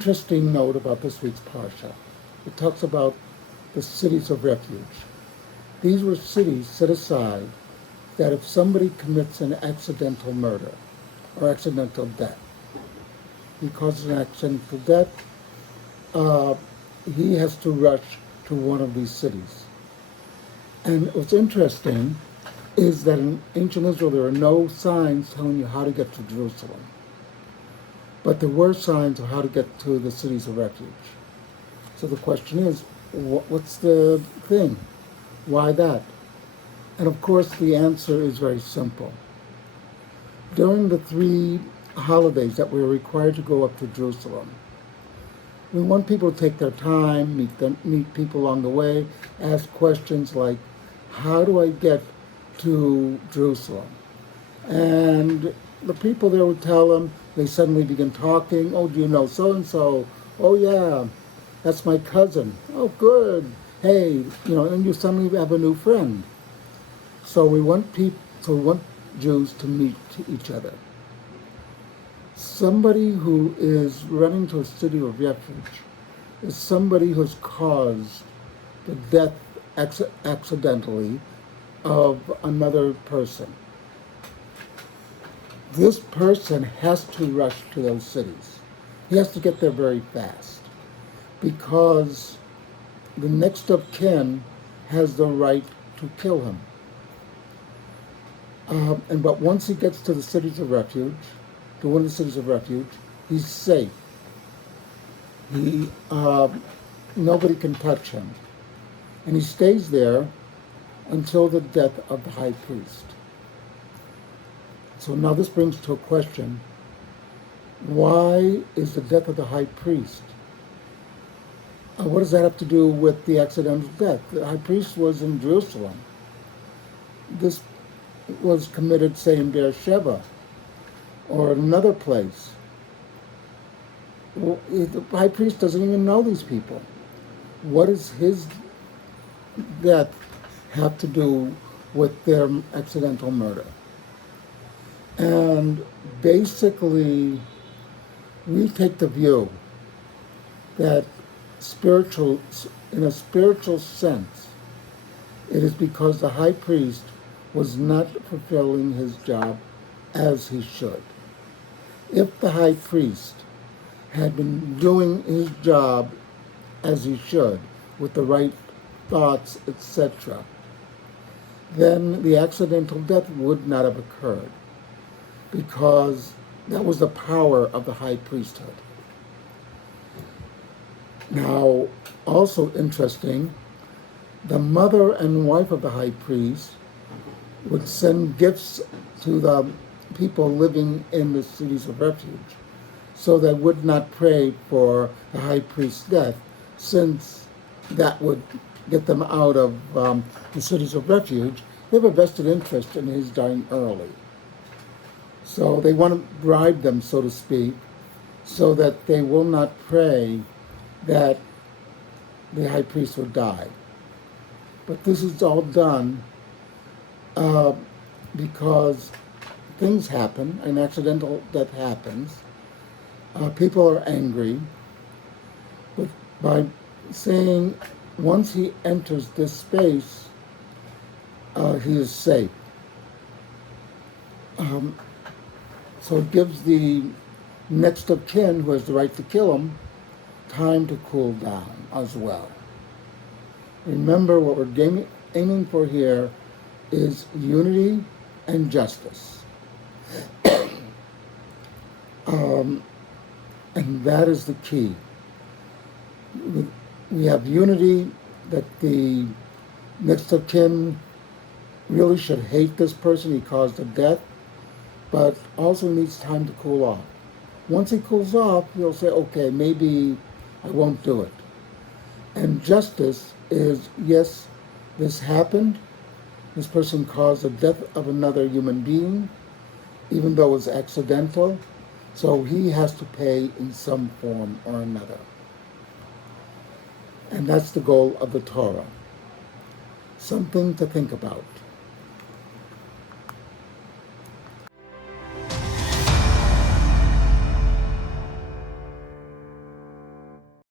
interesting note about this week's Parsha. It talks about the cities of refuge. These were cities set aside that if somebody commits an accidental murder or accidental death, he causes an accidental death, he has to rush to one of these cities. And what's interesting is that in ancient Israel there are no signs telling you how to get to Jerusalem. But there were signs of how to get to the cities of refuge. So the question is, what's the thing? Why that? And of course the answer is very simple. During the 3 holidays that we are required to go up to Jerusalem, we want people to take their time, meet people along the way, ask questions like, how do I get to Jerusalem? And the people there would tell them, they suddenly begin talking, oh, do you know so-and-so? Oh, yeah, that's my cousin. Oh, good. Hey, and you suddenly have a new friend. So we want Jews to meet each other. Somebody who is running to a city of refuge is somebody who's caused the death accidentally of another person. This person has to rush to those cities. He has to get there very fast because the next of kin has the right to kill him. But once he gets to the cities of refuge, to one of the cities of refuge, he's safe. Nobody can touch him. And he stays there until the death of the high priest. So now this brings to a question, why is the death of the high priest? What does that have to do with the accidental death? The high priest was in Jerusalem. This was committed, say, in Beersheba or another place. Well, the high priest doesn't even know these people. What does his death have to do with their accidental murder? And basically, we take the view that in a spiritual sense, it is because the high priest was not fulfilling his job as he should. If the high priest had been doing his job as he should, with the right thoughts, etc., then the accidental death would not have occurred, because that was the power of the high priesthood. Now, also interesting, the mother and wife of the high priest would send gifts to the people living in the cities of refuge, so they would not pray for the high priest's death, since that would get them out of the cities of refuge. They have a vested interest in his dying early. So they want to bribe them, so to speak, so that they will not pray that the high priest would die. But this is all done because things happen, an accidental death happens, people are angry, but by saying once he enters this space, he is safe. So it gives the next of kin, who has the right to kill him, time to cool down as well. Remember, what we're aiming for here is unity and justice. And that is the key. We have unity, that the next of kin really should hate this person, he caused a death, but also needs time to cool off. Once he cools off, he'll say, okay, maybe I won't do it. And justice is, yes, this happened. This person caused the death of another human being, even though it was accidental. So he has to pay in some form or another. And that's the goal of the Torah. Something to think about.